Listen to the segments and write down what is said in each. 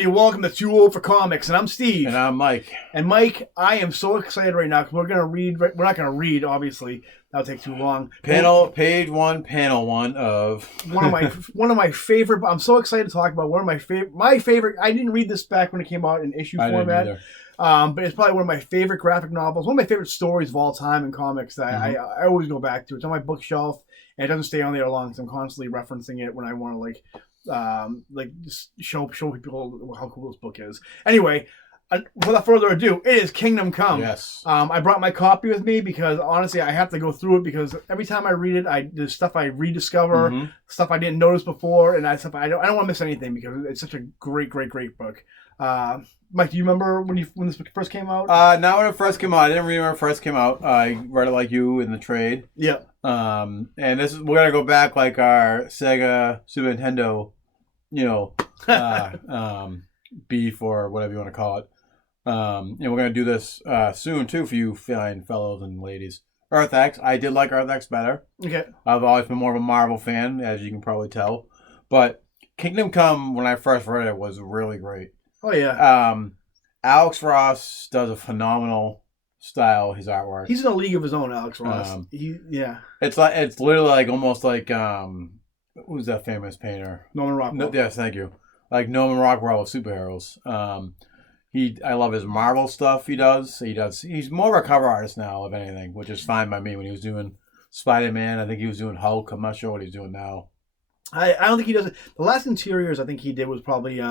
everybody. Welcome to Too Old for Comics, and I'm Steve. And I'm Mike. And Mike, I am so excited right now because we're gonna read. We're not gonna read, obviously. That'll take too long. Page one, panel one of one of my favorite. I'm so excited to talk about one of my favorite. I didn't read this back when it came out in issue format. Didn't either. But it's probably one of my favorite graphic novels. One of my favorite stories of all time in comics that I always go back to. It's on my bookshelf, and it doesn't stay on there long because I'm constantly referencing it when I want to just show people how cool this book is. Anyway, without further ado, it is Kingdom Come. Yes. I brought my copy with me because honestly I have to go through it because every time I read it, there's stuff I rediscover, stuff I didn't notice before, and I don't want to miss anything because it's such a great book. Mike, do you remember when this book first came out? Not when it first came out. I didn't read it when it first came out. I read it like you in the trade. Yeah. And we're gonna go back like our Sega Super Nintendo, beef or whatever you want to call it. And we're gonna do this soon too for you fine fellows and ladies. Earth X. I did like Earth X better. Okay. I've always been more of a Marvel fan, as you can probably tell. But Kingdom Come, when I first read it, was really great. Oh yeah. Alex Ross does a phenomenal style. His artwork. He's in a league of his own, Alex Ross. It's literally like almost like who's that famous painter? Norman Rockwell. Yes, thank you. Like Norman Rockwell with superheroes. I love his Marvel stuff. He's more of a cover artist now, if anything, which is fine by me. When he was doing Spider-Man, I think he was doing Hulk. I'm not sure what he's doing now. I don't think he does it. The last interiors I think he did was probably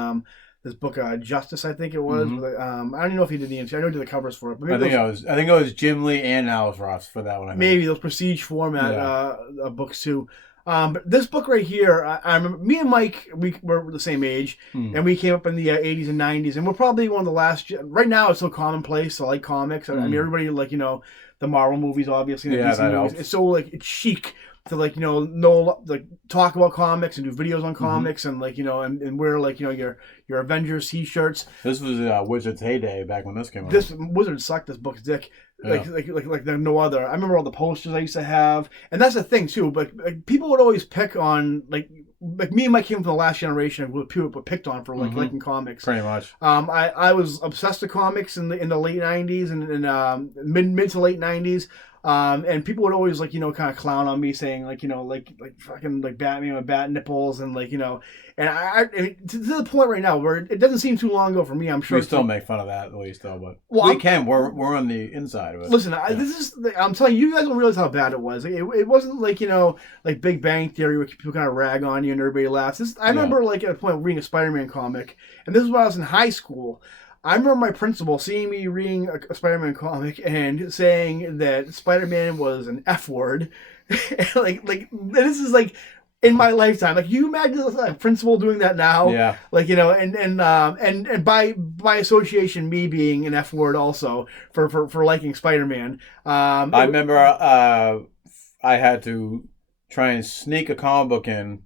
this book, Justice, I think it was. I don't even know if he did the interior. I know he did the covers for it. But I think it was Jim Lee and Alex Ross for that one. Maybe those prestige format books too. But this book right here, I remember me and Mike, we were the same age, and we came up in the 80s and 90s, and we're probably one of the last. Right now, it's so commonplace to like comics. I mean, everybody the Marvel movies, obviously, the DC movies. It's so it's chic to talk about comics and do videos on comics and and wear your Avengers t-shirts. This was Wizard's heyday back when this came out. This Wizard sucked this book's dick. Yeah. Like no other. I remember all the posters I used to have, and that's the thing too. But people would always pick on like me and Mike came from the last generation of people were picked on for liking comics. Pretty much. I was obsessed with comics in the late '90s and mid to late '90s. And people would always kind of clown on me saying fucking Batman with bat nipples and and I to the point right now where it doesn't seem too long ago for me. I'm sure we still make fun of that at least though, but we're on the inside of it. Listen, I'm telling you, you guys don't realize how bad it was. It wasn't like Big Bang Theory where people kind of rag on you and everybody laughs. I remember at a point reading a Spider-Man comic, and this is when I was in high school. I remember my principal seeing me reading a Spider-Man comic and saying that Spider-Man was an F word. This is in my lifetime. You imagine a principal doing that now? Yeah. And by association, me being an F word also for liking Spider-Man. I remember I had to try and sneak a comic book in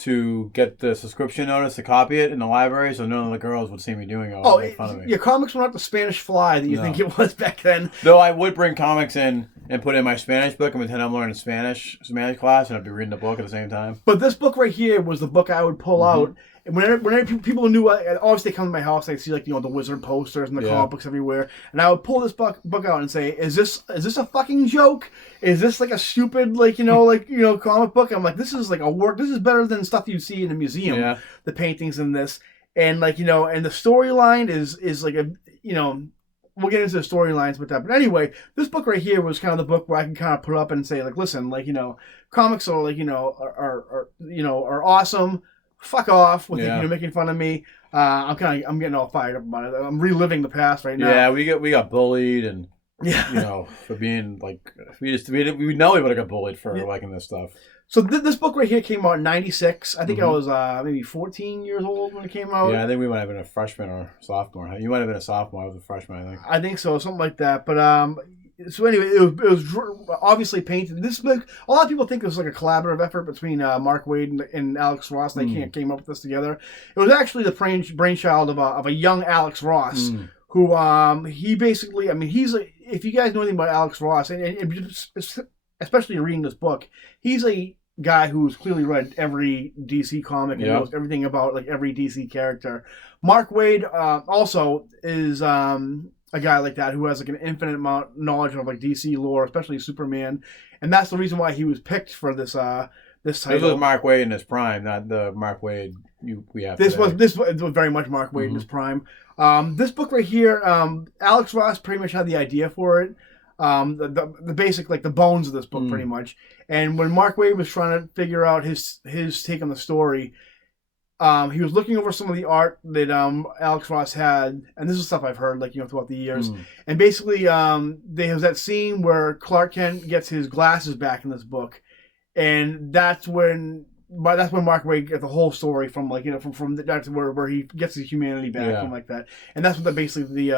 to get the subscription notice to copy it in the library, so none of the girls would see me doing it. Make fun of me. Your comics were not the Spanish Fly that you think it was back then. Though I would bring comics in and put in my Spanish book and pretend I'm learning Spanish class, and I'd be reading the book at the same time. But this book right here was the book I would pull out. And whenever people knew, obviously they come to my house, they see the Wizard posters and the comic books everywhere, and I would pull this book out and say, "Is this a fucking joke? Is this a stupid comic book?" I'm like, "This is a work. This is better than stuff you see in a museum. Yeah. The paintings in this, and and the storyline is We'll get into the storylines with that, but anyway, this book right here was kind of the book where I can kind of put up and say, listen, comics are are awesome. Fuck off with making fun of me. I'm getting all fired up about it. I'm reliving the past right now. Yeah, we got bullied and for being we know we would have got bullied for liking this stuff. So this book right here came out in '96. I think I was maybe 14 years old when it came out. Yeah, I think we might have been a freshman or sophomore. You might have been a sophomore. I was a freshman, I think. I think so, something like that. But so anyway, it was obviously painted. This book, a lot of people think it was a collaborative effort between Mark Waid and Alex Ross. They came up with this together. It was actually the brainchild of a young Alex Ross, who he basically, if you guys know anything about Alex Ross, and especially reading this book, he's a guy who's clearly read every DC comic and knows everything about every DC character. Mark Waid also is a guy like that who has like an infinite amount of knowledge of like DC lore, especially Superman, and that's the reason why he was picked for this title. This was Mark Waid in his prime, not the Mark Waid we have. This was very much Mark Waid in his prime. This book right here, Alex Ross pretty much had the idea for it. The basic, like the bones of this book, pretty much. And when Mark Waid was trying to figure out his take on the story, he was looking over some of the art that Alex Ross had, and this is stuff I've heard, like, you know, throughout the years. And basically, there was that scene where Clark Kent gets his glasses back in this book, and that's when Mark Waid gets the whole story from, like, you know, from that's where he gets his humanity back and like that, and that's what basically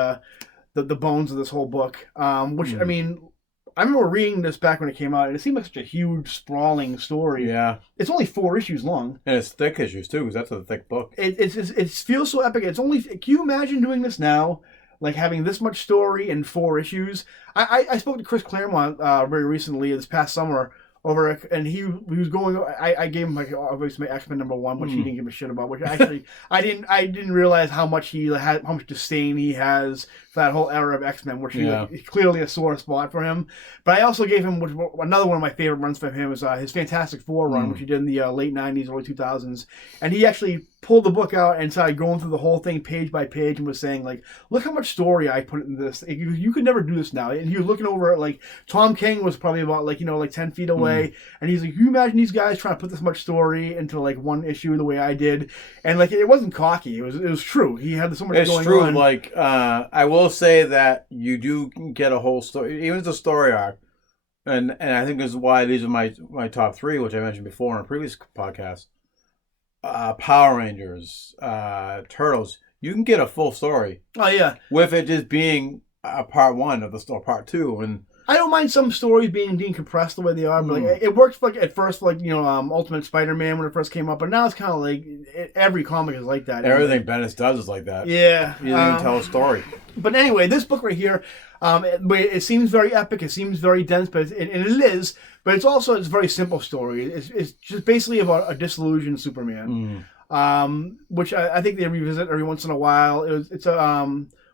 the bones of this whole book. Which I mean, I remember reading this back when it came out, and it seemed like such a huge, sprawling story. Yeah, it's only 4 issues long, and it's thick issues too, because that's a thick book. It feels so epic. It's only. Can you imagine doing this now? Like having this much story in 4 issues. I spoke to Chris Claremont very recently this past summer over, and he was going. I gave him like obviously my X-Men #1, which he didn't give a shit about. Which actually I didn't realize how much how much disdain he has for that whole era of X-Men, which is clearly a sore spot for him. But I also gave him another one of my favorite runs from him was his Fantastic Four run, which he did in the late '90s, early 2000s, and he actually pulled the book out and started going through the whole thing page by page and was saying, like, look how much story I put in this. You could never do this now. And he was looking over at, like, Tom King was probably about, like, you know, like 10 feet away. And he's like, can you imagine these guys trying to put this much story into, like, 1 issue the way I did? And, like, it wasn't cocky. It was true. He had so much going on. It's true. Like, I will say that you do get a whole story, even as a story arc. And I think this is why these are my top 3, which I mentioned before in a previous podcast. Power Rangers, Turtles, you can get a full story. Oh yeah, with it just being part 1 of the story, part 2, and I don't mind some stories being decompressed the way they are, but like, it worked for, like, at first, like, you know, Ultimate Spider-Man when it first came up, but now it's kind of like every comic is like that. Everything Bendis does is like that. Yeah, you didn't even tell a story. But anyway, this book right here, it seems very epic. It seems very dense, but it is. But it's also a very simple story. It's just basically about a disillusioned Superman, which I think they revisit every once in a while. It's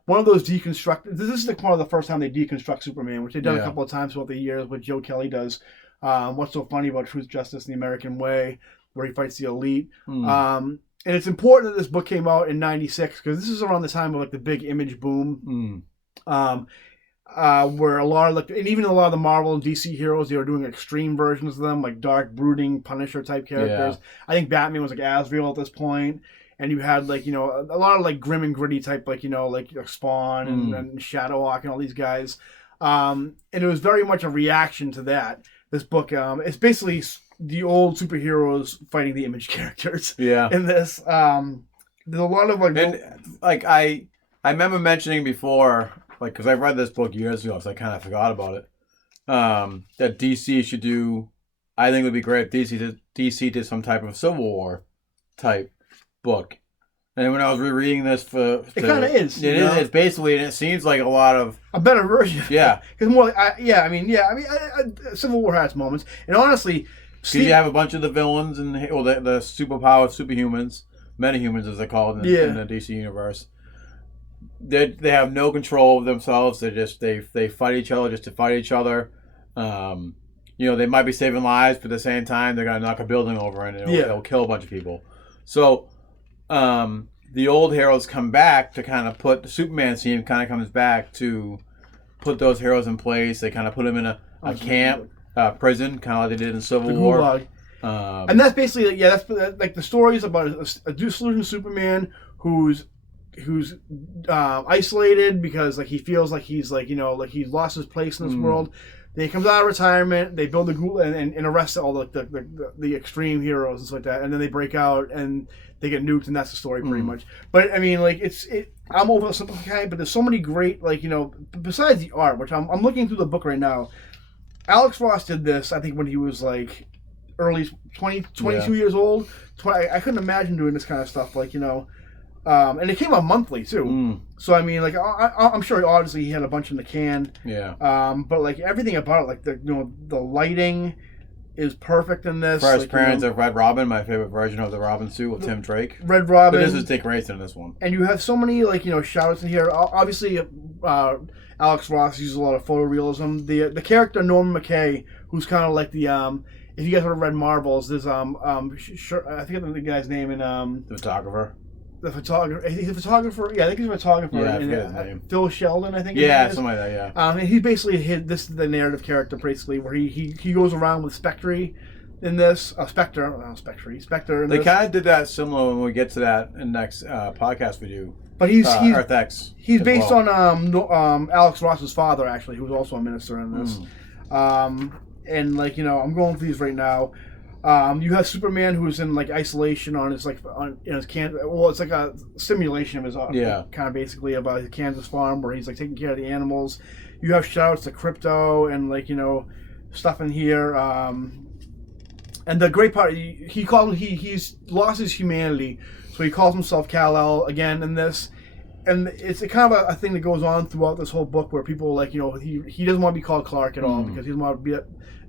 one of those deconstruct. This is one of the first time they deconstruct Superman, which they've done a couple of times throughout the years. What Joe Kelly does. What's so funny about Truth, Justice, and the American Way, where he fights the elite. And it's important that this book came out in '96 because this is around the time of, like, the big Image boom, where a lot of and even a lot of the Marvel and DC heroes, they were doing extreme versions of them, like dark, brooding, Punisher type characters. I think Batman was like Azrael at this point, and you had, like, you know, a lot of, like, grim and gritty type, like, you know, like Spawn and Shadowhawk and all these guys, and it was very much a reaction to that. This book, it's basically the old superheroes fighting the Image characters. Yeah. In this, there's a lot of I remember mentioning before, like, because I've read this book years ago, so I kind of forgot about it. That DC should do. I think it would be great if DC did some type of Civil War type book. And when I was rereading this it kind of is. It is. It's basically, and it seems like a better version. Yeah. Because more like, Civil War has moments, and honestly. Because you have a bunch of the villains and the superpowered superhumans, metahumans as they call it in the DC universe. They have no control of themselves. They fight each other just to fight each other. You know, they might be saving lives, but at the same time they're gonna knock a building over and it'll kill a bunch of people. So the old heroes come back to kind of put the Superman scene kind of comes back to put those heroes in place. They kind of put them in a camp. Prison, kind of like they did in Civil War. And that's basically, that's like the stories about a disillusioned Superman who's isolated because, like, he feels like he's, like, you know, like he's lost his place in this world. Then he comes out of retirement, they build a group and arrest all the extreme heroes and stuff like that, and then they break out and they get nuked, and that's the story pretty much. But I mean, like, I'm oversimplifying, but there's so many great, like, you know, besides the art, which I'm looking through the book right now. Alex Ross did this, I think, when he was, like, early 22 years old. I couldn't imagine doing this kind of stuff, like, you know. And it came out monthly, too. So, I mean, like, I'm sure, obviously, he had a bunch in the can. Yeah. But, like, everything about it, like, the lighting, is perfect in this. Fresh appearance of Red Robin, my favorite version of the Robin suit with Tim Drake. Red Robin. But this is Dick Grayson in this one. And you have so many shout-outs in here. Obviously, Alex Ross uses a lot of photorealism. The character Norman McKay, who's kind of like the if you guys have read Marvels, there's I forget the guy's name in the photographer. The photographer. He's a photographer. Yeah, I think he's a photographer. Yeah, I forget his name. Phil Sheldon, I think. Yeah, something like that. Yeah. And he's basically this is the narrative character, basically, where he goes around with Spectre in this. Spectre. They kind of did that similar when we get to that in next podcast we do. But he's Earth X. He's based on Alex Ross's father, actually, who was also a minister in this. And I'm going through these right now. You have Superman, who's in isolation on his his Kansas. Well, it's like a simulation of his kind of basically about his Kansas farm where he's taking care of the animals. You have shouts to Crypto and stuff in here. And the great part, he's lost his humanity, so he calls himself Kal-El again in this. And it's a kind of a thing that goes on throughout this whole book where people he doesn't want to be called Clark at all because he doesn't want to be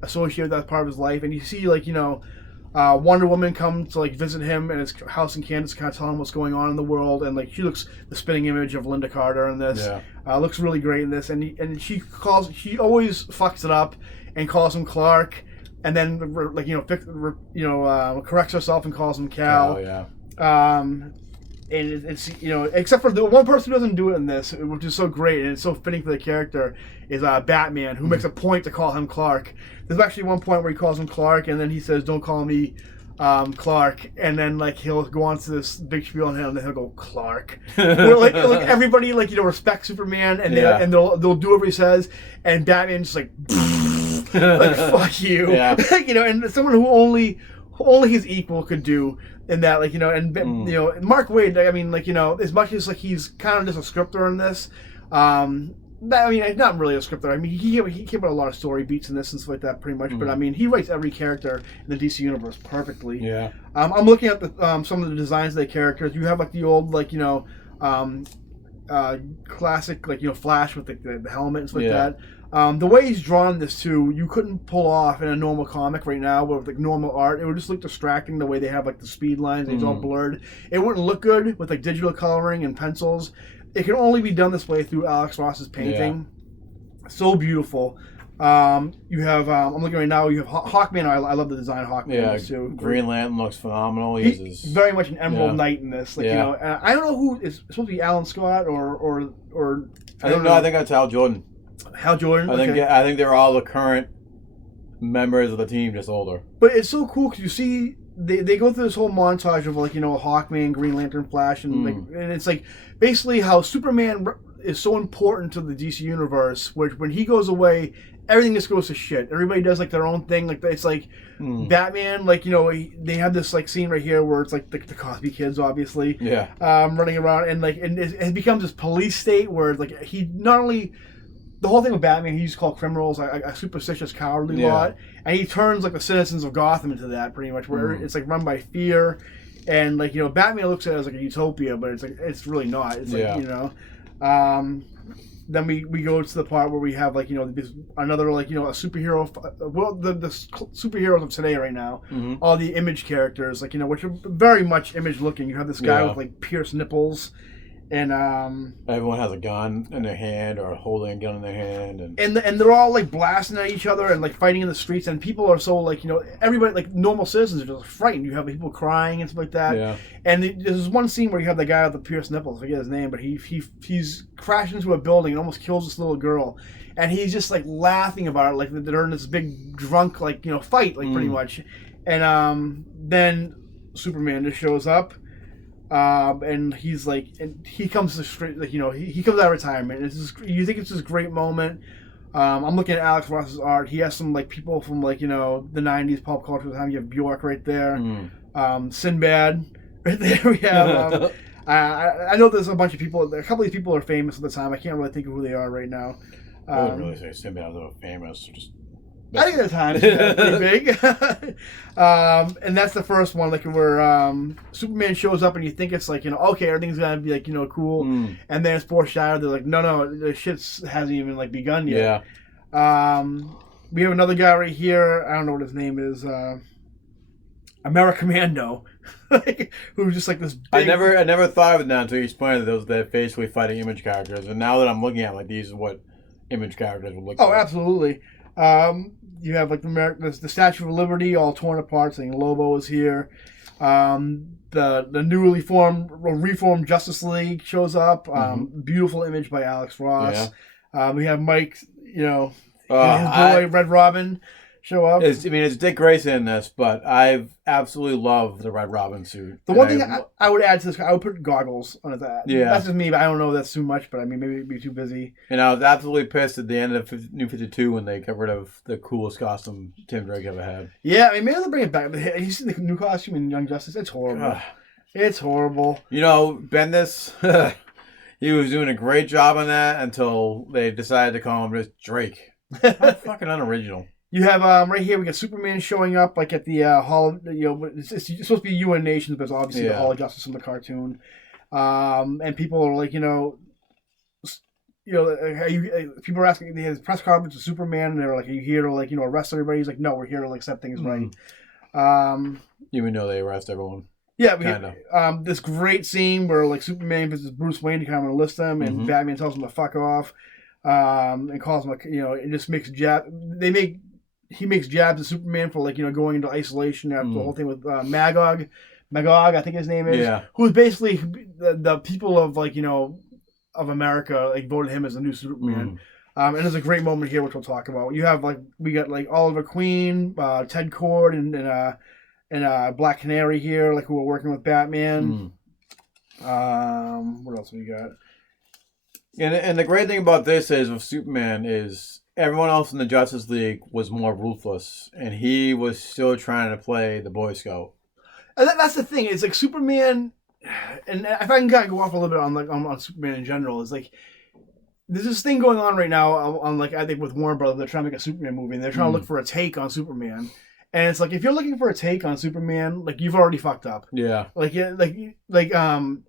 associated with that part of his life. And you see Wonder Woman come to visit him in his house in Kansas, kind of tell him what's going on in the world, and she looks the spitting image of Linda Carter in this. Looks really great in this, and she always fucks it up and calls him Clark, and then corrects herself and calls him Cal. And it's except for the one person who doesn't do it in this, which is so great and it's so fitting for the character, is Batman, who makes a point to call him Clark. There's actually one point where he calls him Clark, and then he says, "Don't call me Clark," and then he'll go on to this big spiel on him, and then he'll go Clark. Where, everybody respects Superman, and they'll do whatever he says, and Batman's just fuck you, and someone who only his equal could do. In that, Mark Waid, as much as he's kind of just a scripter in this, not really a scripter. I mean, he came up with a lot of story beats in this and stuff like that, pretty much. But he writes every character in the DC universe perfectly. Yeah. I'm looking at the some of the designs of the characters. You have the old classic Flash with the helmet and stuff like that. The way he's drawn this too, you couldn't pull off in a normal comic right now with normal art. It would just look distracting the way they have the speed lines. It's all blurred. It wouldn't look good with digital coloring and pencils. It can only be done this way through Alex Ross's painting. Yeah. So beautiful. You have I'm looking right now. You have Hawkman. I love the design of Hawkman too. Green Lantern looks phenomenal. He's very much an Emerald Knight in this. And I don't know who is supposed to be Alan Scott or I don't know. I think that's Hal Jordan. Hal Jordan. I think they're all the current members of the team, just older. But it's so cool because you see they go through this whole montage of Hawkman, Green Lantern, Flash, and and it's basically how Superman is so important to the DC universe. Which when he goes away, everything just goes to shit. Everybody does their own thing. It's Batman. They have this scene right here where it's the Cosby Kids, obviously. Yeah. Running around and it becomes this police state where he not only. The whole thing with Batman, he used to call criminals a superstitious, cowardly lot, and he turns the citizens of Gotham into that pretty much, where it's run by fear, and Batman looks at it as a utopia, but it's really not. It's then we go to the part where we have this another a superhero. Well, the superheroes of today right now, all the Image characters which are very much Image looking. You have this guy with pierced nipples. And everyone has a gun in their hand or holding a gun in their hand, and they're all blasting at each other and fighting in the streets, and people are so everybody normal citizens are just frightened. You have people crying and stuff like that. Yeah. And there's one scene where you have the guy with the pierced nipples. I forget his name, but he's crashed into a building and almost kills this little girl, and he's just laughing about it they're in this big drunk fight pretty much, and then Superman just shows up. And he's and he comes to straight, he comes out of retirement. You think it's this great moment. I'm looking at Alex Ross's art. He has some people from the 90s pop culture time. You have Bjork right there, Sinbad right there. We have. I know there's a bunch of people. A couple of these people are famous at the time. I can't really think of who they are right now. I wouldn't really say Sinbad was famous. Just. I think at the time pretty big. And that's the first one, where Superman shows up and you think it's okay, everything's gonna be cool, and then it's foreshadowed. They're no, the shit hasn't even begun yet. Yeah. We have another guy right here. I don't know what his name is. Americommando, who's just like this big... I never thought of it now until you explained that they're basically fighting image characters, and now that I'm looking at it, like these are what image characters would look like. Oh, absolutely. You have like the Statue of Liberty all torn apart, saying Lobo is here. The newly reformed Justice League shows up. Beautiful image by Alex Ross. Yeah. We have Mike, his boy Red Robin show up. It's Dick Grayson in this, but I've absolutely loved the Red Robin suit. The one thing I would add to this, I would put goggles on it. Yeah. That's just me, but I don't know if that's too much, but I mean, maybe it'd be too busy. And I was absolutely pissed at the end of New 52 when they got rid of the coolest costume Tim Drake ever had. Yeah, I mean, maybe they'll bring it back. You see the new costume in Young Justice? It's horrible. It's horrible. Bendis, he was doing a great job on that until they decided to call him just Drake. How fucking unoriginal. You have right here. We got Superman showing up like at the Hall. It's supposed to be UN Nations, but it's obviously the Hall of Justice in the cartoon. And people are like, people are asking. They have press conference with Superman, and they're like, "Are you here to arrest everybody?" He's like, "No, we're here to set things right." Even though they arrest everyone. Yeah, this great scene where Superman visits Bruce Wayne to kind of enlist him, and Batman tells him to fuck off, and calls him it just makes he makes jabs at Superman for going into isolation after the whole thing with Magog, I think his name is, who is basically the people of of America voted him as the new Superman. And there's a great moment here which we'll talk about. You have we got Oliver Queen, Ted Kord, and Black Canary here, who are working with Batman. What else we got? And the great thing about this is with Superman is everyone else in the Justice League was more ruthless, and he was still trying to play the Boy Scout. And that's the thing. It's Superman, and if I can kind of go off a little bit on Superman in general, is there's this thing going on right now on I think with Warner Brothers. They're trying to make a Superman movie, and they're trying to look for a take on Superman. And it's if you're looking for a take on Superman, you've already fucked up. Yeah. You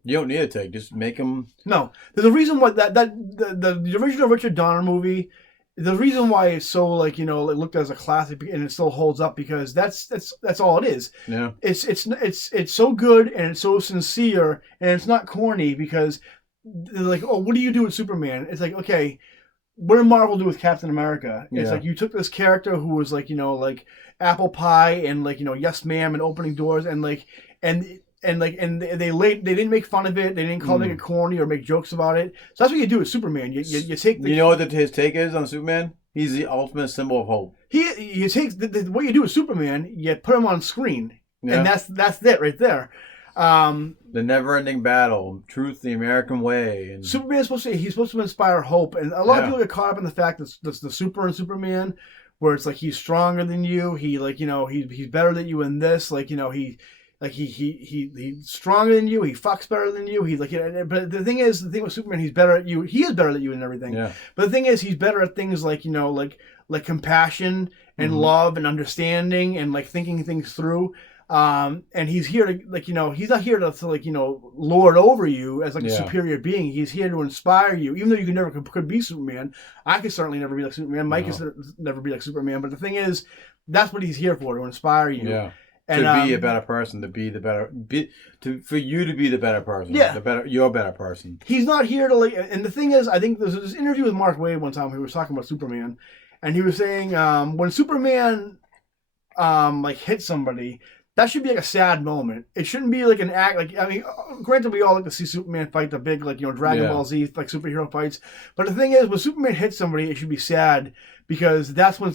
don't need a take. Just make him. No, there's a reason why the original Richard Donner movie. The reason why it's so looked as a classic and it still holds up because that's all it is. Yeah. It's so good and it's so sincere and it's not corny because they're what do you do with Superman? It's okay, what did Marvel do with Captain America? It's you took this character who was apple pie and yes ma'am and opening doors and they didn't make fun of it. They didn't call it corny or make jokes about it. So that's what you do with Superman. You take you know what his take is on Superman? He's the ultimate symbol of hope. You take what you do with Superman. You put him on screen, and that's it right there. The never-ending battle, truth, the American way. And Superman is supposed to inspire hope, and a lot of people get caught up in the fact that the super and Superman, where it's he's stronger than you. He he's better than you in this. He's stronger than you. He fucks better than you. But the thing with Superman, he's better at you. He is better than you in everything. Yeah. But the thing is, he's better at things like compassion and love and understanding and thinking things through. And he's here to he's not here to lord over you as a superior being. He's here to inspire you. Even though you could be Superman, I could certainly never be like Superman. Mike could never be like Superman. But the thing is, that's what he's here for, to inspire you. Yeah. And, to be a better person, for you to be the better person. Yeah. You're a better person. He's not here to and the thing is, I think there's this interview with Mark Waid one time. He was talking about Superman, and he was saying when Superman hits somebody, that should be a sad moment. It shouldn't be an act. Granted, we all like to see Superman fight the big Dragon Ball Z superhero fights. But the thing is, when Superman hits somebody, it should be sad because that's when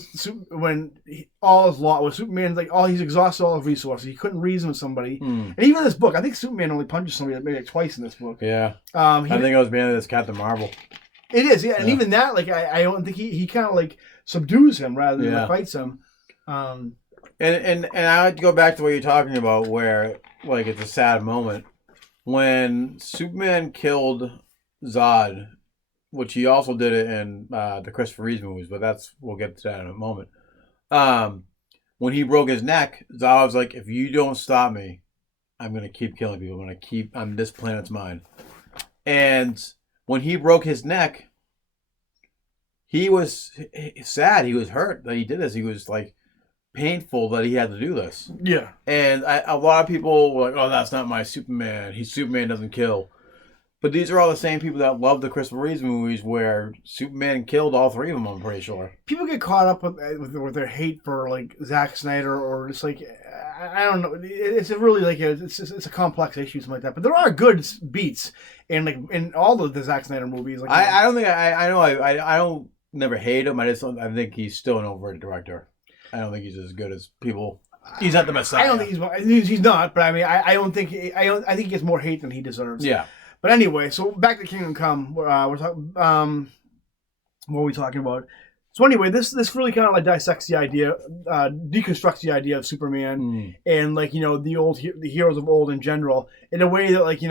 all is lost. When Superman's he's exhausted all his resources. He couldn't reason with somebody. And even in this book, I think Superman only punches somebody maybe twice in this book. Yeah. I think it was being this Captain Marvel. It is, yeah. And even that, I don't think he kind of subdues him rather than fights him. And I like to go back to what you're talking about, where it's a sad moment when Superman killed Zod, which he also did it in the Christopher Reeve movies, but we'll get to that in a moment. When he broke his neck, Zod was like, "If you don't stop me, I'm gonna keep killing people. This planet's mine." And when he broke his neck, he was sad. He was hurt that he did this. He was like painful that he had to do this. Yeah. And a lot of people were like, "Oh, that's not my Superman. Superman doesn't kill." But these are all the same people that love the Christopher Reeves movies where Superman killed all three of them, I'm pretty sure. People get caught up with their hate for like Zack Snyder or just like I don't know. It's a really like it's a complex issue, something like that. But there are good beats in all the Zack Snyder movies. Like I don't think I don't never hate him. I think he's still an overrated director. I don't think he's as good as people. He's not the Messiah. I don't think he's not. But I mean, I think he gets more hate than he deserves. Yeah. But anyway, so back to Kingdom Come. We're talking. What are we talking about? So anyway, this really kind of like dissects the idea, deconstructs the idea of Superman and like the heroes of old in general in a way that like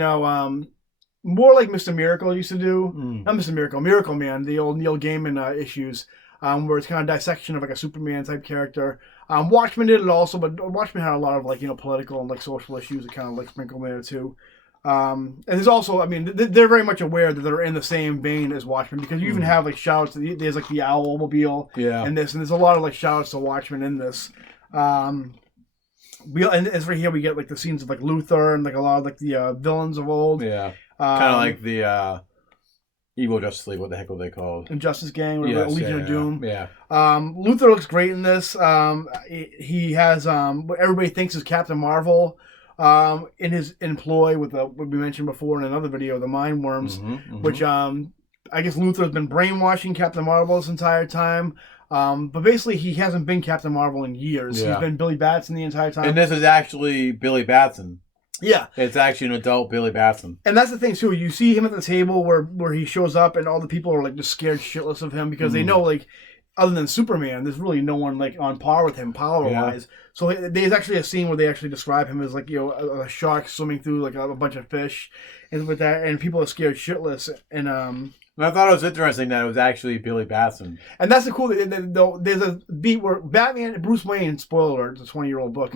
more like Mr. Miracle used to do. Not Mr. Miracle, Miracle Man, the old Neil Gaiman issues, where it's kind of dissection of like a Superman type character. Watchmen did it also, but Watchmen had a lot of like political and like social issues that kind of like sprinkled there too. And there's also, I mean, they're very much aware that they're in the same vein as Watchmen because you even have like shouts. There's like the Owlmobile, and there's a lot of like shouts to Watchmen in this. And as right here we get like the scenes of like Luthor and like a lot of like the villains of old. Yeah, kind of like the Evil Justice League. What the heck were they called? Injustice Gang, or Legion of Doom. Yeah. Luthor looks great in this. He has what everybody thinks is Captain Marvel. In his employ with what we mentioned before in another video, the Mind Worms, which I guess Luthor has been brainwashing Captain Marvel this entire time. But basically, he hasn't been Captain Marvel in years. Yeah. He's been Billy Batson the entire time. And this is actually Billy Batson. Yeah. It's actually an adult Billy Batson. And that's the thing, too. You see him at the table where he shows up and all the people are like just scared shitless of him because they know like other than Superman, there's really no one like on par with him power-wise. Yeah. So there's actually a scene where they actually describe him as like a shark swimming through like a bunch of fish, and with that, and people are scared shitless. And I thought it was interesting that it was actually Billy Batson. And that's the cool thing. There's a beat where Bruce Wayne, spoiler alert, it's a 20-year-old book.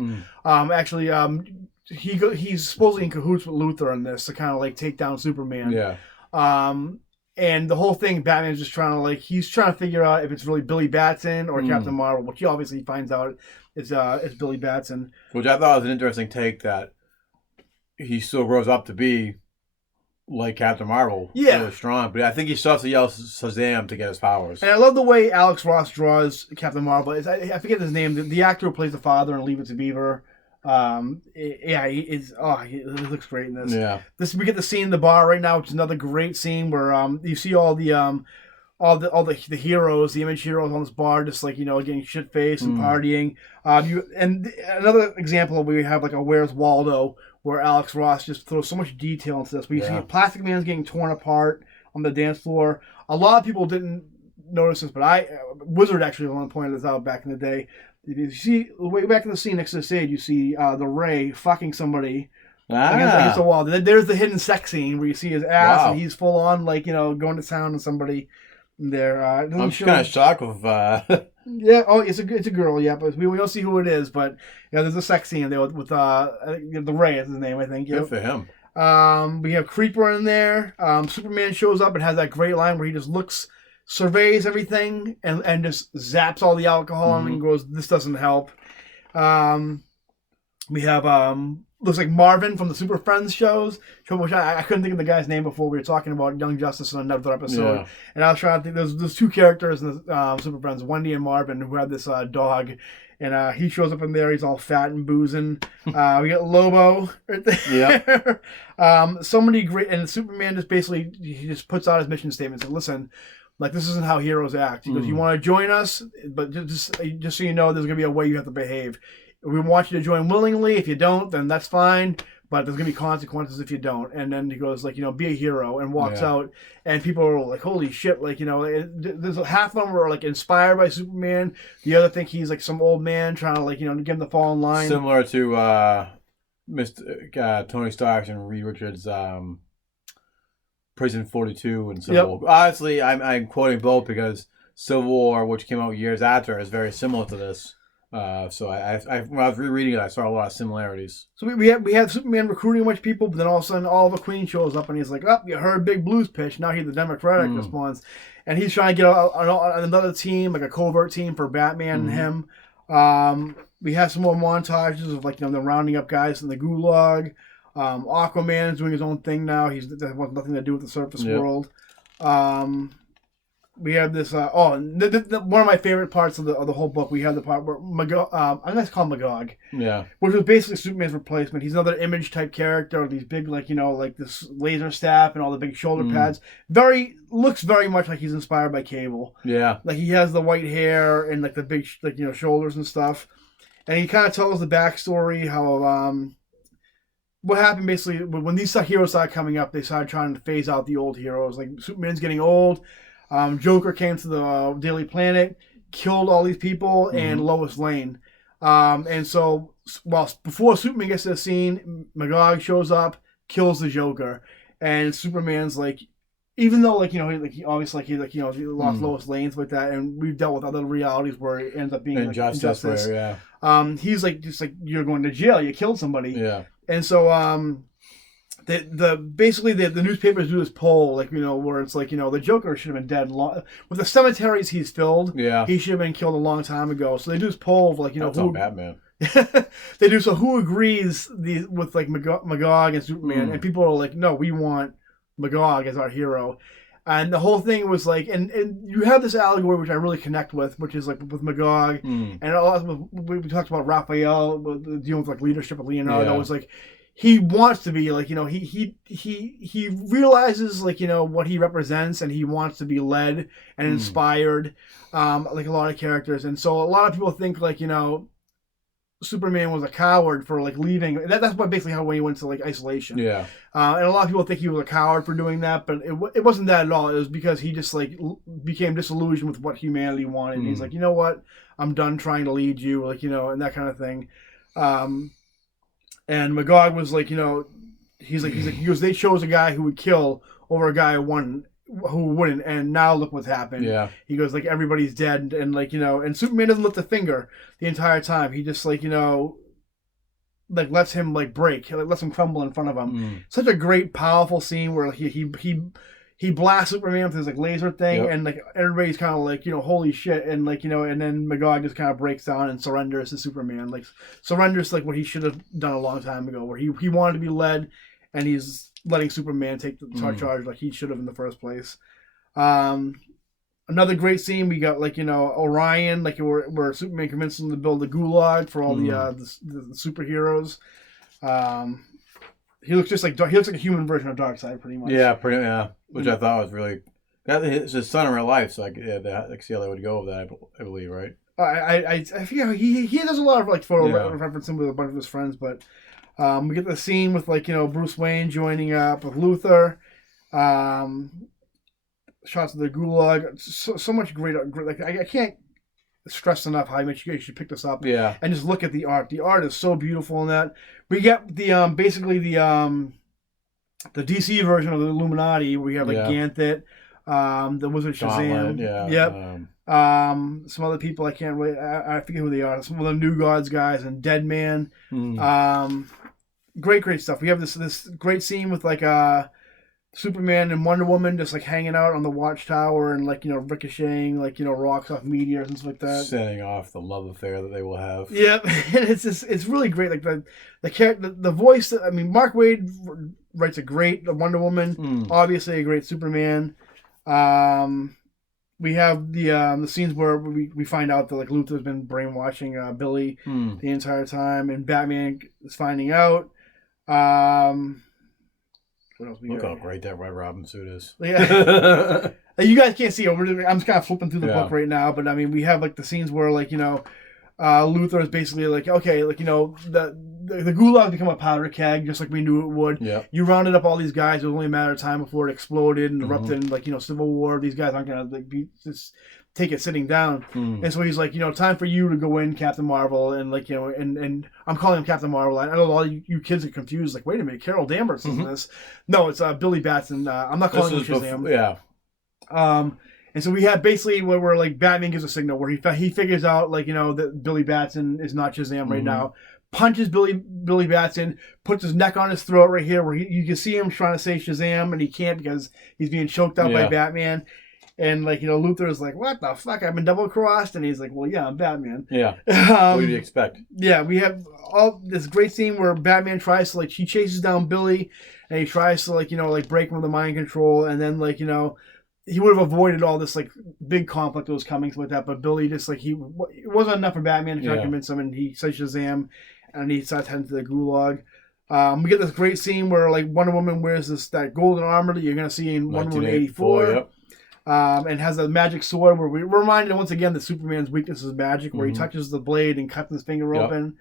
He's supposedly in cahoots with Luthor in this to kind of like take down Superman. Yeah. And the whole thing, Batman's just trying to he's trying to figure out if it's really Billy Batson or Captain Marvel, which he obviously finds out is Billy Batson. Which I thought was an interesting take that he still grows up to be like Captain Marvel. Yeah. Really strong. But I think he still has to yell Shazam to get his powers. And I love the way Alex Ross draws Captain Marvel. I forget his name. The actor who plays the father in Leave It to Beaver. He looks great in this. Yeah. We get the scene in the bar right now, which is another great scene where you see all the heroes, the Image heroes on this bar, just like getting shit faced and partying. And another example where we have like a Where's Waldo, where Alex Ross just throws so much detail into this. But you see Plastic Man's getting torn apart on the dance floor. A lot of people didn't notice this, but Wizard actually only pointed this out back in the day. If you see way back in the scene next to the stage, you see the Ray fucking somebody against the wall. There's the hidden sex scene where you see his ass and he's full on going to town on somebody there. I'm kind of shocked with. Yeah, it's a girl. Yeah, but we don't see who it is. But there's a sex scene there with the Ray is his name, I think. Good for him. We have Creeper in there. Superman shows up and has that great line where he just surveys everything and just zaps all the alcohol and goes, "This doesn't help." We have looks like Marvin from the Super Friends shows, which I couldn't think of the guy's name before. We were talking about Young Justice in another episode, and I was trying to think. There's two characters in the Super Friends, Wendy and Marvin, who have this dog, and he shows up in there. He's all fat and boozing. We got Lobo right there. Yeah. So many great, and Superman just basically he just puts out his mission statement. Says, "Listen. Like, this isn't how heroes act." He goes, "You want to join us, but just so you know, there's going to be a way you have to behave. We want you to join willingly. If you don't, then that's fine. But there's going to be consequences if you don't." And then he goes, be a hero, and walks out. And people are like, holy shit. There's half of them are, inspired by Superman. The other think he's, some old man trying to, get him to fall in line. Similar to Mr. Tony Stark and Reed Richards' Prison 42 and Civil War. Honestly, I'm quoting both because Civil War, which came out years after, is very similar to this. So when I was rereading it, I saw a lot of similarities. So we had Superman recruiting a bunch of people, but then all of a sudden Oliver Queen shows up and he's like, "Oh, you heard Big Blue's pitch." Now he's the Democratic response, and he's trying to get another team, like a covert team for Batman and him. We have some more montages of like them rounding up guys in the Gulag. Aquaman is doing his own thing now. That has nothing to do with the surface world. We have this. One of my favorite parts of the whole book. We have the part where Magog. I'm going to call him Magog. Yeah. Which was basically Superman's replacement. He's another image type character with these big, like this laser staff and all the big shoulder pads. Looks very much like he's inspired by Cable. Yeah. Like he has the white hair and like the big shoulders and stuff. And he kind of tells the backstory how what happened basically when these heroes started coming up. They started trying to phase out the old heroes. Like Superman's getting old. Joker came to the Daily Planet, killed all these people, and Lois Lane. And so, before Superman gets to the scene, Magog shows up, kills the Joker, and Superman's like, even though he obviously he lost Lois Lane with that, and we've dealt with other realities where it ends up being injustice. He's just like you're going to jail, you killed somebody. Yeah. And so basically the newspapers do this poll, where it's the Joker should have been dead with the cemeteries he's filled. Yeah, he should have been killed a long time ago. So they do this poll of that's on Batman. They do. So who agrees with Magog and Superman? And people are like, no, we want Magog as our hero. And the whole thing was and you have this allegory which I really connect with, which is with Magog, and a lot we talked about Raphael dealing with leadership of Leonardo. Yeah. It was he wants to be he realizes what he represents, and he wants to be led and inspired, like a lot of characters. And so a lot of people think Superman was a coward for leaving. That's what basically how he went to isolation. Yeah. And a lot of people think he was a coward for doing that, but it wasn't that at all. It was because he just became disillusioned with what humanity wanted. And he's like, you know what, I'm done trying to lead you, and that kind of thing. And Magog was he goes, they chose a guy who would kill over a guy who wouldn't, and now look what's happened. Yeah. He goes everybody's dead, and and Superman doesn't lift a finger the entire time. He just lets him break, lets him crumble in front of him. Such a great, powerful scene where he blasts Superman with his laser thing, and everybody's kind of holy shit, and and then Magog just kind of breaks down and surrenders to Superman, surrenders what he should have done a long time ago, where he wanted to be led, and he's letting Superman take the charge like he should have in the first place. Another great scene, we got Orion, where Superman convinces him to build the Gulag for all the superheroes. He looks like a human version of Darkseid, pretty much. Yeah, which I thought was really. It's his son in real life, so I could see how they would go with that. I believe, right? I forget. He does a lot of photo referencing with a bunch of his friends, but we get the scene with Bruce Wayne joining up with Luthor. Shots of the Gulag, so much great. I can't stress enough how much you should pick this up. Yeah, and just look at the art. The art is so beautiful in that. We get the basically the DC version of the Illuminati. We have Ganthet, the Wizard Shazam. Yep. Some other people I can't really. I forget who they are. Some of the New Gods guys and Deadman. Great stuff. We have this great scene with Superman and Wonder Woman just hanging out on the Watchtower and ricocheting rocks off meteors and stuff like that. Setting off the love affair that they will have. Yep, and it's really great. The voice. Mark Waid writes a great Wonder Woman. Obviously, a great Superman. We have the scenes where we find out that Luthor's been brainwashing Billy the entire time, and Batman is finding out. What else Look how great that Red Robin suit is. Yeah. You guys can't see it. I'm just kind of flipping through the book right now, but we have the scenes where Luthor is basically okay, the Gulag become a powder keg just like we knew it would. Yeah. You rounded up all these guys. It was only a matter of time before it exploded and erupted in Civil War. These guys aren't gonna just take it sitting down. And so he's time for you to go in, Captain Marvel, and and I'm calling him Captain Marvel. I know a lot of you kids are confused. Wait a minute, Carol Danvers is this? No, it's Billy Batson. I'm not calling him Shazam. And so we have basically where like Batman gives a signal where he figures out like that Billy Batson is not Shazam right now. Punches Billy Batson, puts his neck on his throat right here, where you can see him trying to say Shazam and he can't because he's being choked out by Batman. And like Luthor is like, what the fuck? I've been double crossed, and he's like, well, yeah, I'm Batman. Yeah. What do you expect? Yeah, we have all this great scene where Batman tries to he chases down Billy, and he tries to break him with the mind control, and then he would have avoided all this big conflict that was coming with that, but Billy just it wasn't enough for Batman to try to convince him, and he says Shazam, and he starts heading to the gulag. We get this great scene where Wonder Woman wears that golden armor that you're gonna see in Wonder Woman 84. Yep. And has a magic sword where we're reminded once again that Superman's weakness is magic, where he touches the blade and cuts his finger open.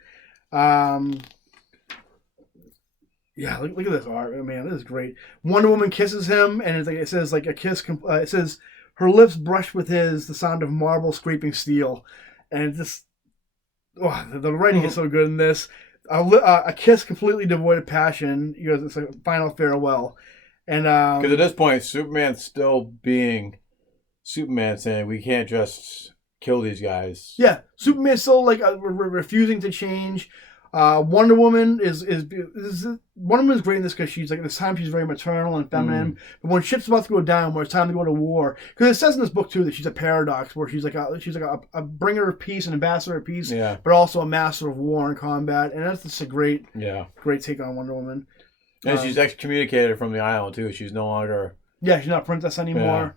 Yeah, look at this art, man. This is great. Wonder Woman kisses him, and it says a kiss. It says her lips brush with his, the sound of marble scraping steel, and it just the writing is so good in this. A kiss completely devoid of passion. It's a final farewell, and because at this point, Superman's still being Superman, saying we can't just kill these guys. Yeah, Superman's still refusing to change. Wonder Woman Wonder Woman is great in this because she's this time she's very maternal and feminine. But when shit's about to go down, where it's time to go to war, because it says in this book too that she's a paradox, where she's a bringer of peace, an ambassador of peace, but also a master of war and combat, and that's just a great take on Wonder Woman. And she's excommunicated from the island too. She's no longer she's not a princess anymore.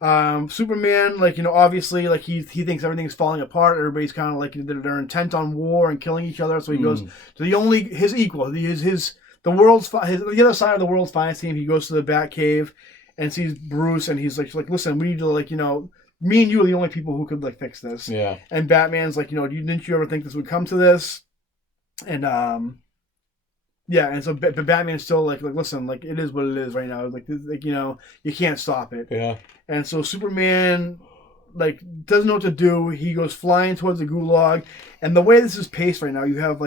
Superman, obviously, he thinks everything's falling apart. Everybody's kind of they're intent on war and killing each other. So he goes to his equal, the other side of the world's finest team. He goes to the Batcave and sees Bruce, and he's like, listen, we need to me and you are the only people who could fix this. Yeah. And Batman's didn't you ever think this would come to this? And and so but Batman's still listen, it is what it is right now. You can't stop it. Yeah. And so Superman, doesn't know what to do. He goes flying towards the gulag, and the way this is paced right now, you have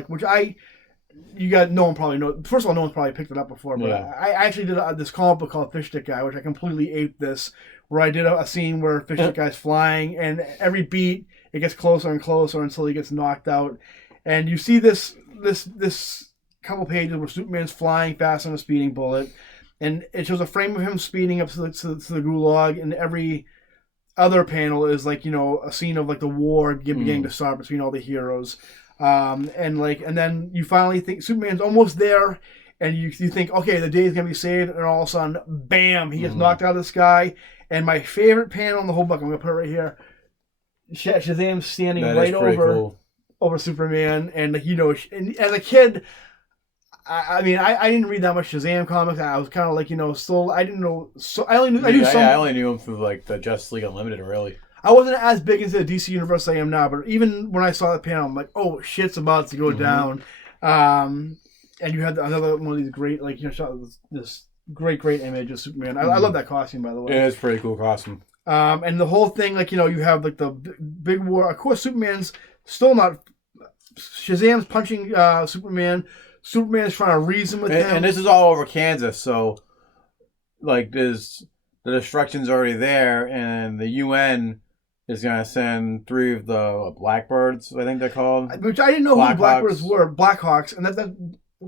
no one probably knows. First of all, no one's probably picked it up before, but I actually did this comic book called Fish Stick Guy, which I completely aped this, where I did a scene where Fish Stick Guy's flying, and every beat it gets closer and closer until he gets knocked out, and you see this couple pages where Superman's flying fast on a speeding bullet, and it shows a frame of him speeding up to the gulag, and every other panel is a scene of the war beginning to start between all the heroes, and then you finally think Superman's almost there, and you think, okay, the day's gonna be saved, and all of a sudden, bam, he gets knocked out of the sky. And my favorite panel in the whole book, I'm gonna put it right here. Shazam's standing right over Superman, and and as a kid, I mean, I didn't read that much Shazam comics. I was kind of still, I didn't know. So I only knew some. I only knew him through the Justice League Unlimited, really. I wasn't as big into the DC universe as I am now, but even when I saw that panel, I'm like, oh, shit's about to go down. And you had another one of these great, shot this great image of Superman. I love that costume, by the way. Yeah, it's a pretty cool costume. And the whole thing, you have the big war. Of course, Superman's still not. Shazam's punching Superman. Superman's trying to reason with him. And this is all over Kansas, so there's the destruction's already there, and the UN is going to send 3 of the Blackbirds, I think they're called. Which I didn't know who the Blackbirds were. Blackhawks. And that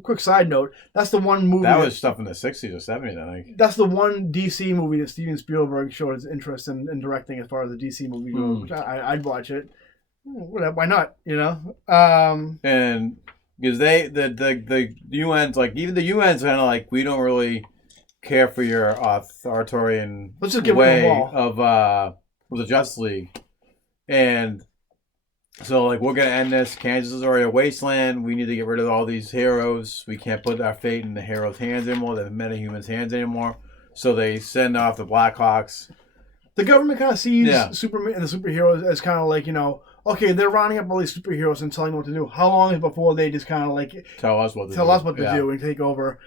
quick side note, that's the one movie... That was stuff in the 60s or 70s, I think. That's the one DC movie that Steven Spielberg showed his interest in directing as far as the DC movie goes, which I'd watch it. Whatever, why not, And... Because the UN's even the UN's kind of we don't really care for your authoritarian way of the Justice League, and so we're gonna end this. Kansas is already a wasteland. We need to get rid of all these heroes. We can't put our fate in the heroes' hands anymore, the metahumans' hands anymore. So they send off the Blackhawks. The government kind of sees Superman and the superheroes as kind of okay, they're rounding up all these superheroes and telling them what to do. How long is before they just kind of tell us what to do and take over?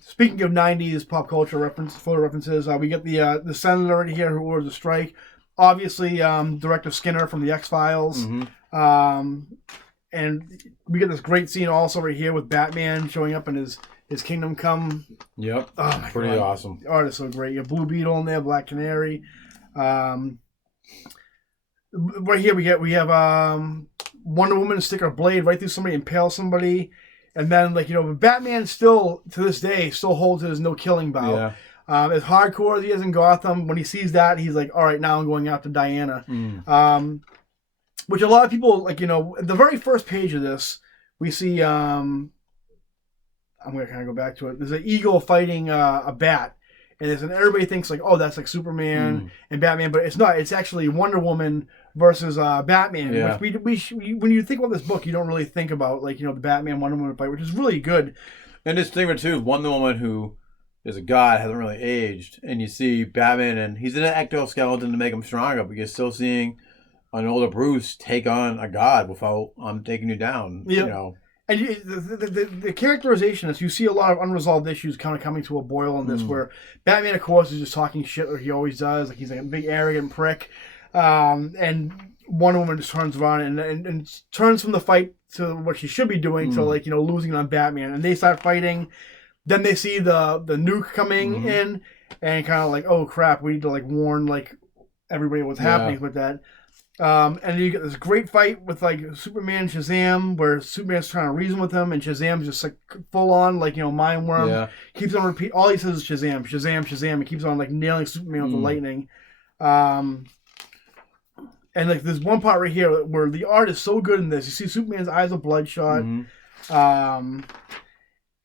Speaking of 90s pop culture photo references, we get the senator right here who orders a strike. Obviously, Director Skinner from the X-Files. And we get this great scene also right here with Batman showing up in his Kingdom Come. Yep. Oh, pretty awesome. The art is so great. You have Blue Beetle in there, Black Canary. Right here we have Wonder Woman stick her blade right through somebody, impale somebody, and then Batman still to this day still holds his no killing vow. Yeah. As hardcore as he is in Gotham, when he sees that, he's like, all right, now I'm going after Diana. Which a lot of people the very first page of this, we see I'm gonna kind of go back to it. There's an eagle fighting a bat. And everybody thinks like, oh, that's like Superman and Batman, but it's not. It's actually Wonder Woman versus Batman. Yeah. Which when you think about this book, you don't really think about the Batman Wonder Woman fight, which is really good. And this thing too, Wonder Woman, who is a god, hasn't really aged, and you see Batman, and he's in an ectoskeleton to make him stronger, but you're still seeing an older Bruce take on a god without taking you down. Yep. You know. And the characterization is, you see a lot of unresolved issues kind of coming to a boil in this, where Batman, of course, is just talking shit like he always does. Like, he's like a big arrogant prick. And Wonder Woman just turns around and turns from the fight to what she should be doing to losing on Batman. And they start fighting. Then they see the nuke coming in and kind of like, oh crap, we need to warn everybody what's happening with that. And then you get this great fight with Superman and Shazam, where Superman's trying to reason with him, and Shazam's just full on mind worm. Yeah. Keeps on repeat. All he says is Shazam, Shazam, Shazam. He keeps on nailing Superman with the lightning. And there's one part right here where the art is so good in this. You see Superman's eyes are bloodshot.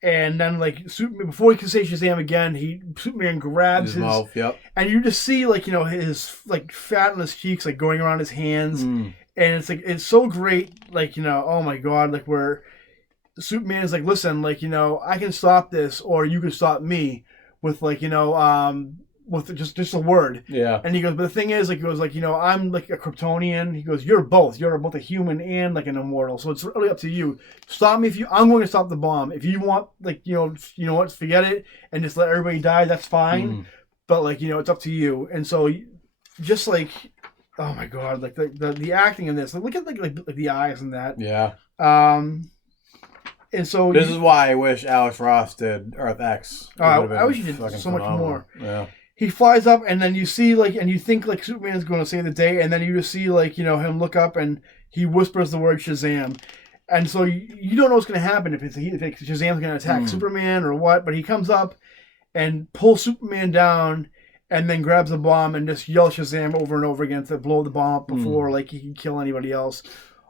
And then Superman, before he can say Shazam again, Superman grabs his mouth, and you just see his fat on his cheeks going around his hands, and it's so great, oh my god, where Superman is listen, I can stop this, or you can stop me with with just a word. Yeah. And he goes, but the thing is, I'm a Kryptonian. He goes, you're both a human and an immortal. So it's really up to you. Stop me I'm going to stop the bomb. If you want, you know what, forget it and just let everybody die, that's fine. But it's up to you. And so just oh my god, the acting in this, look at the eyes and that. Yeah. And so this is why I wish Alex Ross did Earth X. I wish he did so much more. Yeah. He flies up, and then you see, and you think, Superman's going to save the day, and then you just see, him look up, and he whispers the word Shazam. And so you don't know what's going to happen, if Shazam's going to attack Superman or what, but he comes up and pulls Superman down, and then grabs the bomb and just yells Shazam over and over again to blow the bomb up before, he can kill anybody else.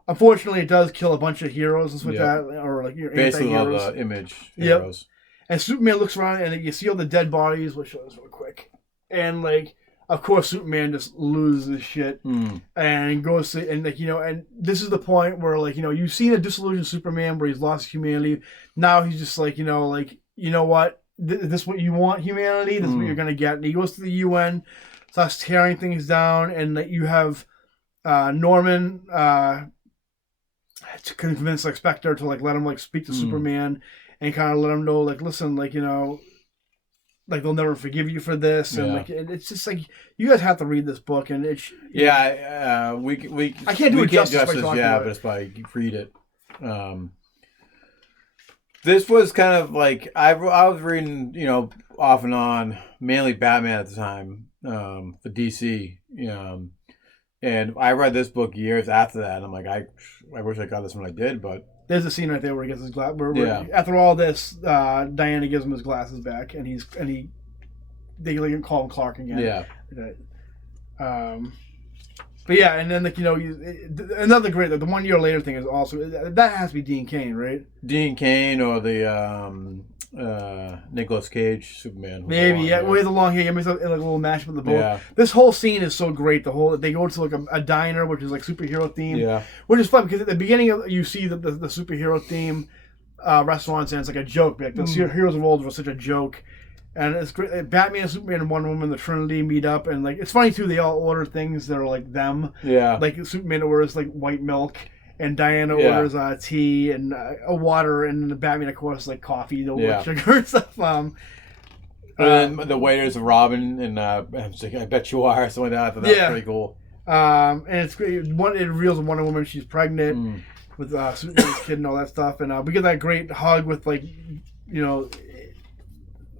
Unfortunately, it does kill a bunch of heroes with that, or, basically all anti-heroes. the Image heroes. And Superman looks around, and you see all the dead bodies. We'll show this real quick. And of course, Superman just loses his shit and goes to, and and this is the point where you've seen a disillusioned Superman where he's lost humanity. Now he's just you know what, this is what you want, humanity. This is what you're gonna get. And he goes to the UN, starts tearing things down, and you have Norman to convince Spectre to let him speak to Superman and kind of let him know listen, they'll never forgive you for this, and it's just you guys have to read this book, and it's we I can't do it justice by talking about but it's by read it. This was kind of I was reading off and on, mainly Batman at the time for DC, and I read this book years after that, and I'm I wish I got this when I did, but. There's a scene right there where he gets his glass. After all this, Diana gives him his glasses back, and they call him Clark again. Yeah. But yeah, and then another great, the 1 year later thing is also, that has to be Dean Cain, right? Dean Cain or the Nicolas Cage Superman. Maybe, yeah. With the long hair, a little mashup with the both. Yeah. This whole scene is so great. They go to a diner, which is superhero theme. Yeah. Which is fun because at the beginning you see the superhero theme restaurants, and it's a joke. The Heroes of Old was such a joke. And it's great. Batman, Superman, and Wonder Woman, the Trinity meet up, and it's funny too. They all order things that are them. Yeah. Superman orders white milk, and Diana orders tea and water, and the Batman, of course, coffee, sugar and stuff. And then the waiters are Robin, and I bet you are, something like that. That's pretty cool. And it's great. It reveals Wonder Woman, she's pregnant with Superman's kid and all that stuff, and we get that great hug with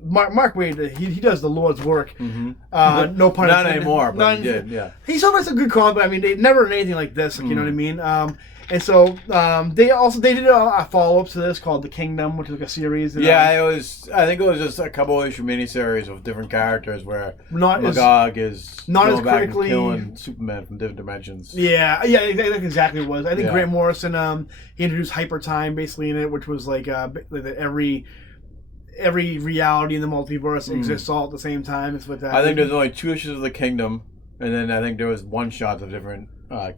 Mark Waid, he does the Lord's work. Mm-hmm. No pun intended. Not anymore, but he did, yeah. He still writes a good comic, but I mean, they never done anything like this, like, you know what I mean? And so they did a follow-up to this called The Kingdom, which is like a series. That, I think it was just a couple issue miniseries of different characters where Magog is going back and killing Superman from different dimensions. Yeah, that's exactly what it was. I think Grant Morrison, he introduced Hyper Time basically in it, which was like every reality in the multiverse exists all at the same time. It's what that. I think there's only 2 issues of The Kingdom, and then I think there was one shot of different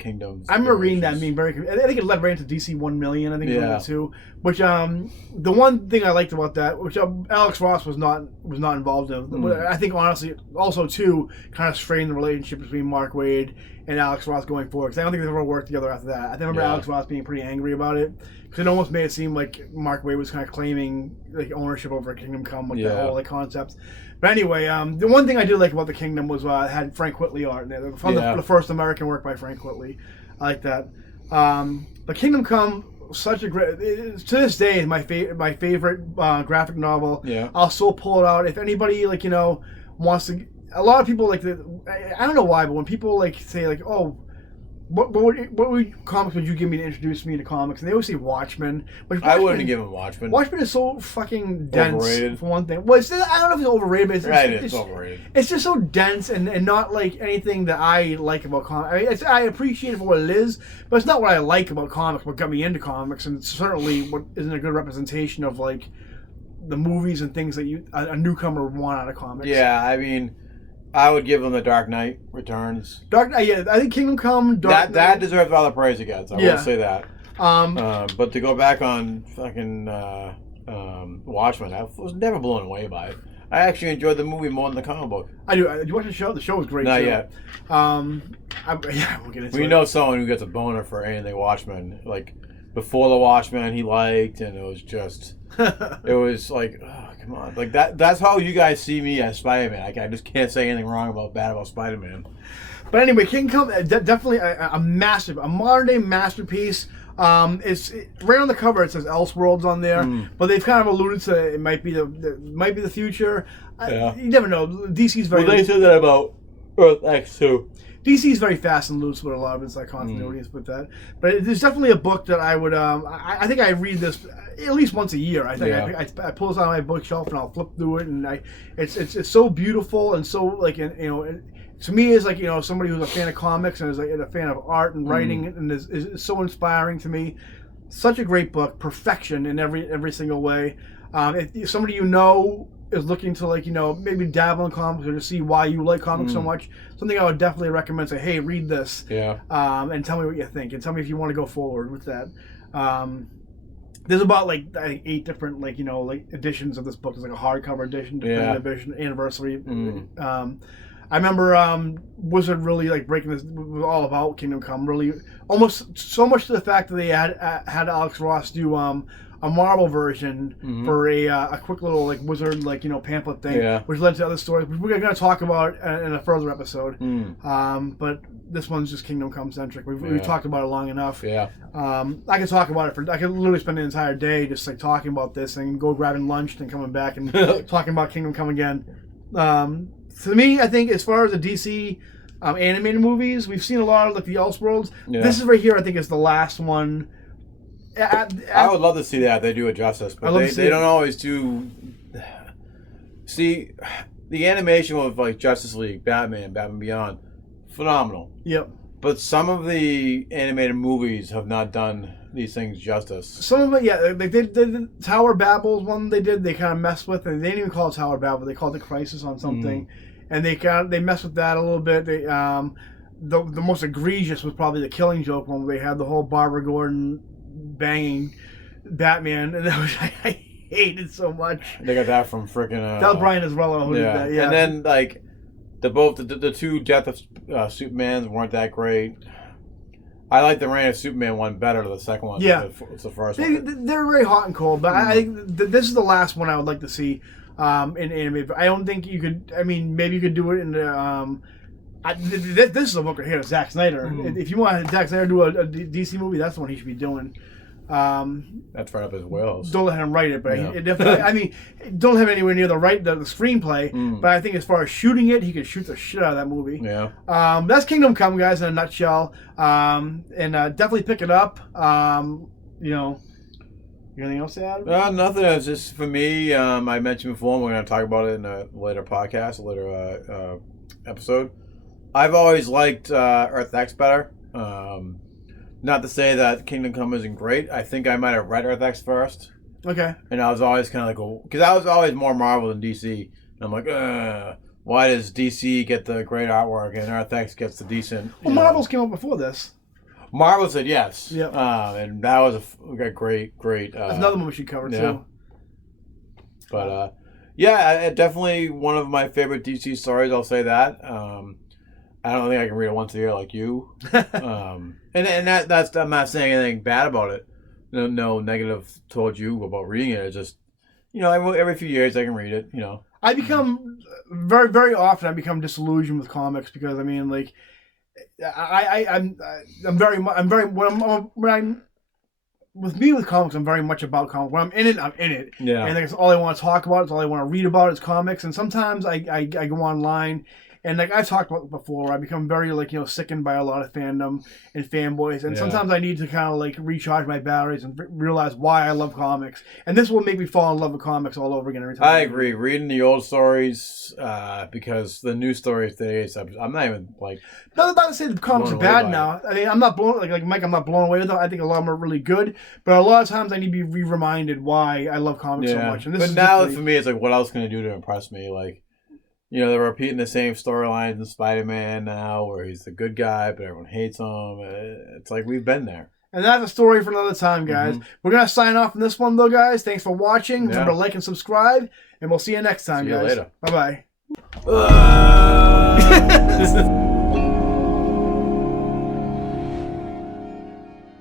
kingdoms. I remember reading that and being very. I think it led right into DC 1 Million. I think it was too. Which the one thing I liked about that, which Alex Ross was not involved in. I think honestly, also too, kind of strained the relationship between Mark Waid and Alex Ross going forward. Because I don't think they ever worked together after that. I remember Alex Ross being pretty angry about it. Because it almost made it seem like Mark Waid was kind of claiming like ownership over Kingdom Come, like the whole like concept. But anyway, the one thing I did like about The Kingdom was it had Frank Whitley art in there. The first American work by Frank Whitley. I like that. But Kingdom Come, such a great. To this day, my favorite graphic novel. Yeah. I'll still pull it out if anybody wants to. A lot of people like I don't know why, but when people say oh. What comics would you give me to introduce me to comics? And they always say Watchmen. I wouldn't give him Watchmen. Watchmen is so fucking dense. Overrated. For one thing. Well, I don't know if it's overrated, but it's overrated. It's just so dense and not like anything that I like about comics. I appreciate it for what it is, but it's not what I like about comics, what got me into comics, and certainly what isn't a good representation of like the movies and things that a newcomer would want out of comics. Yeah, I mean... I would give them The Dark Knight Returns. I think Kingdom Come, that deserves all the praise it gets. I will say that. But to go back on fucking Watchmen, I was never blown away by it. I actually enjoyed the movie more than the comic book. I do. Did you watch the show? The show was great. Not yet. We'll get into it. We know someone who gets a boner for anything Watchmen. Like before the Watchmen, he liked, and it was just. It was like, oh, come on, like that's how you guys see me as Spider-Man. I just can't say anything bad about Spider-Man. But anyway, Kingdom Come, definitely a modern day masterpiece. It's right on the cover. It says Elseworlds on there, but they've kind of alluded to it might be the future. You never know. DC's very. Well, they said that about Earth X too. DC's very fast and loose with a lot of its continuities with that. But there's definitely a book that I would. I think I read this at least once a year. I think I pull this out of my bookshelf and I'll flip through it, and it's so beautiful and so to me is somebody who's a fan of comics and is a fan of art and writing and is so inspiring to me. Such a great book, perfection in every single way. If somebody is looking to maybe dabble in comics or to see why you like comics so much, something I would definitely recommend. Say, hey, read this, and tell me what you think, and tell me if you want to go forward with that. There's about I think 8 different editions of this book. There's a hardcover edition, edition, anniversary. I remember Wizard really breaking this. It was all about Kingdom Come. Really, almost so much to the fact that they had Alex Ross do a Marvel version for a quick little Wizard pamphlet thing, which led to other stories, which we're going to talk about in a further episode. But this one's just Kingdom Come centric. We've talked about it long enough. I could talk about it I could literally spend the entire day just talking about this and go grabbing lunch and coming back and talking about Kingdom Come again. To me, I think as far as the DC animated movies, we've seen a lot of the Elseworlds. This is right here. I think is the last one. I would love to see that they do it justice, but they don't always do. See, the animation of Justice League, Batman Beyond, phenomenal. Yep. But some of the animated movies have not done these things justice. Some of it, they did. The Tower Babel's one they did. They kind of messed with, and they didn't even call it Tower Babel. They called it Crisis on something, and they messed with that a little bit. They the most egregious was probably the Killing Joke one, where they had the whole Barbara Gordon banging Batman, and that was, I hated so much. They got that from freaking. That was Brian Azzarello who did that. Yeah, and then the two Death of Supermans weren't that great. I like the Reign of Superman one better than the second one. Yeah, it's the first one. They're very hot and cold, but I think this is the last one I would like to see in anime. But I don't think you could. I mean, maybe you could do it in the. This is a book right here, Zack Snyder. If you want Zack Snyder to do a DC movie, that's the one he should be doing. That's right up his wheelhouse. Don't let him write it, but it definitely. I mean, don't have anywhere near the screenplay. But I think as far as shooting it, he could shoot the shit out of that movie. Yeah. That's Kingdom Come, guys, in a nutshell. And definitely pick it up. You know, anything else to add? Nothing. It's just for me. I mentioned before, we're going to talk about it in a later podcast, a later episode. I've always liked Earth X better. Not to say that Kingdom Come isn't great. I think I might have read Earth X first. Okay. And I was always kind of like, because I was always more Marvel than DC. And I'm like, why does DC get the great artwork and Earth X gets the decent? Well, Marvel's came out before this. Marvel said yes. Yeah. And that was a great. That's another one we should cover too. But definitely one of my favorite DC stories. I'll say that. I don't think I can read it once a year like you. And that's I'm not saying anything bad about it. No negative towards you about reading it. It's just, every few years I can read it. I become very, very often I become disillusioned with comics because I mean, like, I'm very with comics, I'm very much about comics. When I'm in it, I'm in it. Yeah. And that's all I want to talk about. It's all I want to read about is comics. And sometimes I go online. And like I talked about before, I become very sickened by a lot of fandom and fanboys, and sometimes I need to kind of like recharge my batteries and realize why I love comics. And this will make me fall in love with comics all over again every time. I agree. Reading the old stories because the new stories today, I'm not even like. Not to say the comics are bad now. I mean, I'm not blown like Mike. I'm not blown away with them. I think a lot of them are really good, but a lot of times I need to be reminded why I love comics so much. And but now for me, it's like, what else can I do to impress me? Like. They're repeating the same storylines in Spider-Man now, where he's the good guy, but everyone hates him. It's like we've been there. And that's a story for another time, guys. We're going to sign off on this one, though, guys. Thanks for watching. Remember to like and subscribe, and we'll see you next time, guys. See you later. Bye-bye.